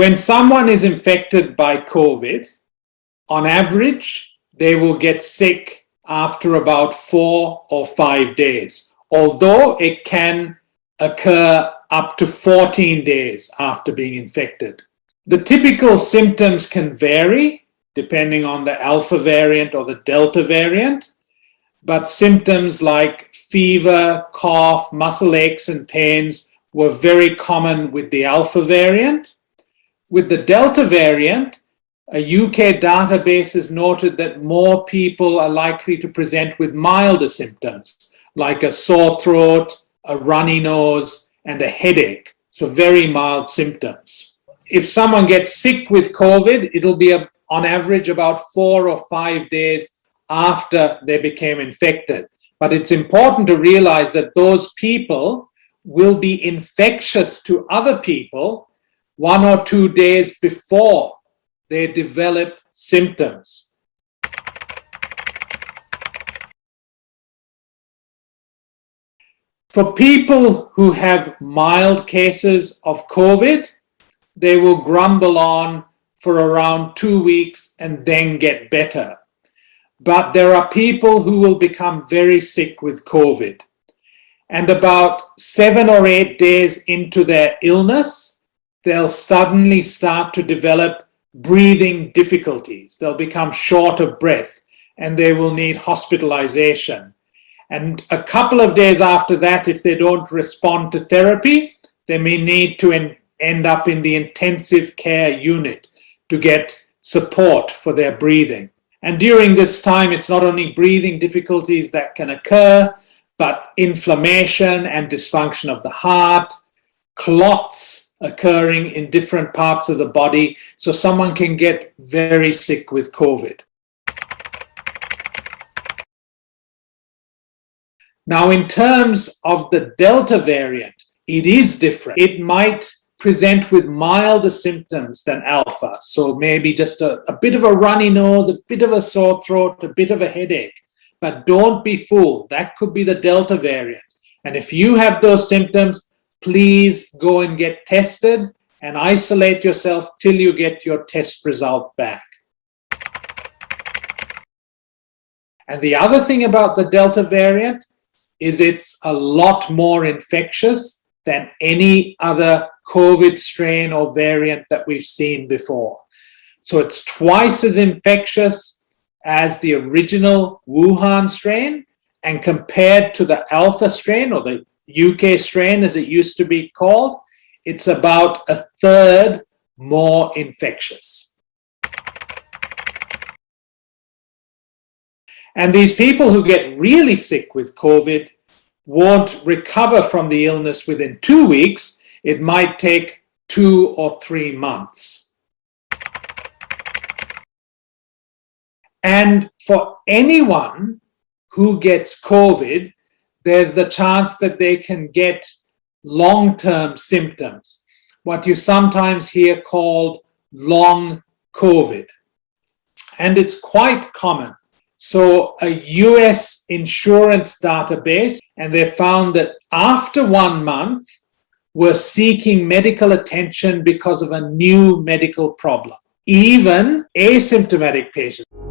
When someone is infected by COVID, on average, they will get sick after about 4 or 5 days, although it can occur up to 14 days after being infected. The typical symptoms can vary depending on the alpha variant or the delta variant, but symptoms like fever, cough, muscle aches and pains were very common with the alpha variant. With the delta variant, a UK database has noted that more people are likely to present with milder symptoms, like a sore throat, a runny nose, and a headache. So very mild symptoms. If someone gets sick with COVID, it'll be on average about 4 or 5 days after they became infected. But it's important to realize that those people will be infectious to other people 1 or 2 days before they develop symptoms. For people who have mild cases of COVID, they will grumble on for around 2 weeks and then get better. But there are people who will become very sick with COVID. And about 7 or 8 days into their illness, they'll suddenly start to develop breathing difficulties. They'll become short of breath and they will need hospitalization. And a couple of days after that, if they don't respond to therapy, they may need to end up in the intensive care unit to get support for their breathing. And during this time, it's not only breathing difficulties that can occur, but inflammation and dysfunction of the heart, clots occurring in different parts of the body. So someone can get very sick with COVID. Now, in terms of the Delta variant, it is different. It might present with milder symptoms than Alpha. So maybe just a bit of a runny nose, a bit of a sore throat, a bit of a headache. But don't be fooled. That could be the Delta variant. And if you have those symptoms, please go and get tested and isolate yourself till you get your test result back. And the other thing about the Delta variant is it's a lot more infectious than any other COVID strain or variant that we've seen before. So it's twice as infectious as the original Wuhan strain, and compared to the Alpha strain or the UK strain as it used to be called, it's about 1/3 more infectious. And these people who get really sick with COVID won't recover from the illness within 2 weeks. It might take 2 or 3 months. And for anyone who gets COVID, there's the chance that they can get long-term symptoms, what you sometimes hear called long COVID. And it's quite common. So a US insurance database, and they found that after 1 month, were seeking medical attention because of a new medical problem. Even asymptomatic patients.